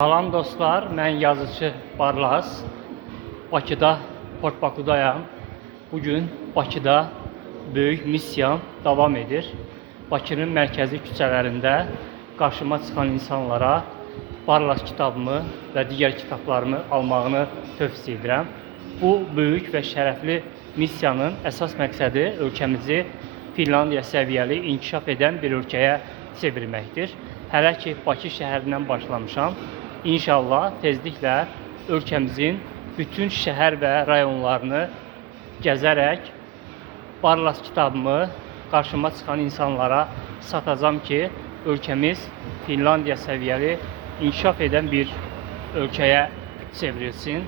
Salam dostlar, mən yazıcı Barlas. Bakıda, Port Bakudayam. Bugün Bakıda böyük missiyam davam edir. Bakının mərkəzi küçələrində qarşıma çıxan insanlara Barlas kitabımı və digər kitablarımı almağını tövsiyə edirəm. Bu böyük və şərəfli missiyanın əsas məqsədi ölkəmizi Finlandiya səviyyəli inkişaf edən bir ölkəyə çevirməkdir. Hələ ki Bakı şəhərindən başlamışam. İnşallah tezliklə ölkəmizin bütün şəhər və rayonlarını gəzərək Barlas kitabımı qarşıma çıxan insanlara satacağım ki, ölkəmiz Finlandiya səviyyəli inkişaf edən bir ölkəyə çevrilsin.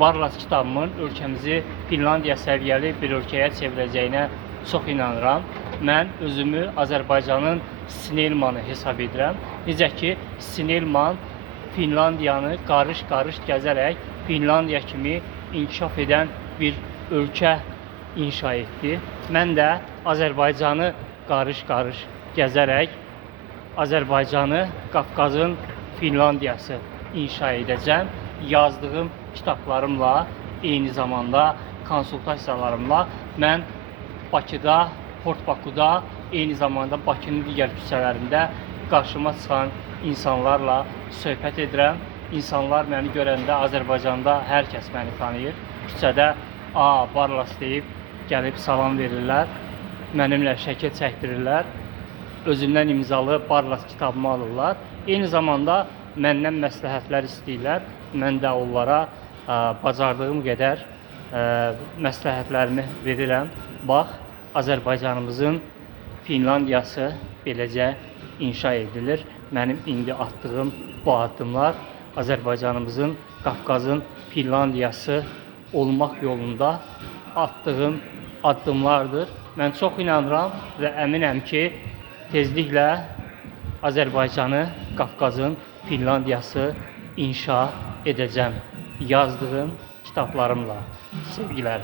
Barlas kitabımın ölkəmizi Finlandiya səviyyəli bir ölkəyə çevirəcəyinə çox inanıram. Mən özümü Azərbaycanın Snellmanı hesab edirəm. Necə ki, Snellman Finlandiyanı qarış-qarış gəzərək Finlandiya kimi inkişaf edən bir ölkə inşa etdi. Mən də Azərbaycanı qarış-qarış gəzərək Azərbaycanı Qafqazın Finlandiyası inşa edəcəm. Yazdığım kitablarımla, eyni zamanda konsultasiyalarımla mən Bakıda, Port Bakuda, eyni zamanda Bakının digər küçələrində qarşıma çıxan insanlarla söhbət edirəm. İnsanlar məni görəndə Azərbaycanda hər kəs məni tanıyır. Küçədə Barlas deyib gəlib salam verirlər. Mənimlə şəkil çəkdirirlər. Özümdən imzalı Barlas kitabımı alırlar. Eyni zamanda məndən məsləhətlər istəyirlər. Mən də onlara bacardığım qədər məsləhətlərimi verirəm. Bax, Azərbaycanımızın Finlandiyası beləcə inşa edilir. Mənim indi attığım bu addımlar Azərbaycanımızın Qafqazın Finlandiyası olmaq yolunda attığım addımlardır. Mən çox inanıram və əminəm ki, tezliklə Azərbaycanı Qafqazın Finlandiyası inşa edəcəm. Yazdığım kitablarımla. Sevgiler.